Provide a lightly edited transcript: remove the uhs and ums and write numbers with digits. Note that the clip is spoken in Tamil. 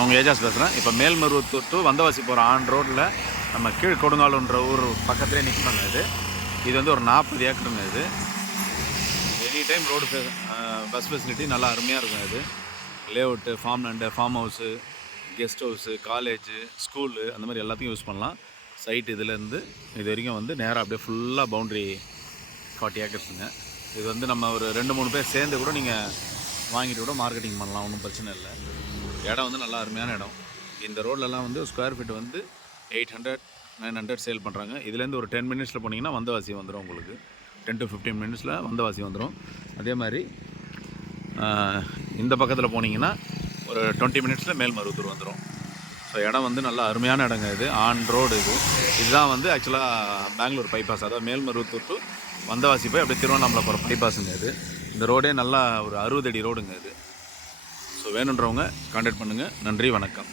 நான் உங்கள் ஏஜாஸ் பேசுகிறேன். இப்போ மேல்மருவத்தூர் டு வந்தவாசி போகிற ரோட்டில் நம்ம கீழ் கொடுங்காலுன்ற ஊர் பக்கத்துலேயே நிற்கணுங்க. இது வந்து ஒரு 40 ஏக்கருங்க. இது any time road bus facility நல்லா அருமையாக இருக்கும். இது layout, form land, form house, guest house, college, school அந்த மாதிரி எல்லாத்தையும் யூஸ் பண்ணலாம். சைட் இதுலேருந்து இது வரைக்கும் வந்து நேராக அப்படியே ஃபுல்லாக பவுண்ட்ரி 40 ஏக்கர்ஸுங்க. இது வந்து நம்ம ஒரு 2-3 பேர் சேர்ந்து கூட நீங்கள் வாங்கிட்டு கூட மார்க்கெட்டிங் பண்ணலாம், ஒன்றும் பிரச்சனை இல்லை. இடம் வந்து நல்லா அருமையான இடம். இந்த ரோட்லலாம் வந்து ஸ்கொயர் ஃபீட் வந்து 800-900 சேல் பண்ணுறாங்க. இதுலேருந்து ஒரு 10 மினிட்ஸில் போனீங்கன்னா வந்தவாசி வந்துடும். உங்களுக்கு 10 to 15 மினிட்ஸில் வந்தவாசி வந்துடும். அதே மாதிரி இந்த பக்கத்தில் போனீங்கன்னா ஒரு 20 மினிட்ஸில் மேல்மருவத்தூர் வந்துடும். ஸோ இடம் வந்து நல்லா அருமையான இடங்க. இது ஆன் ரோடு. இதுதான் வந்து ஆக்சுவலாக பெங்களூர் பைபாஸ், அதாவது மேல்மருவத்தூர் டு வந்தவாசி போய் அப்படியே திருவண்ணாமலை போகிற பைபாஸுங்க. இந்த ரோடே நல்லா ஒரு 60 அடி ரோடுங்க. ஸோ வேணுன்றவங்க கான்டாக்ட் பண்ணுங்கள். நன்றி, வணக்கம்.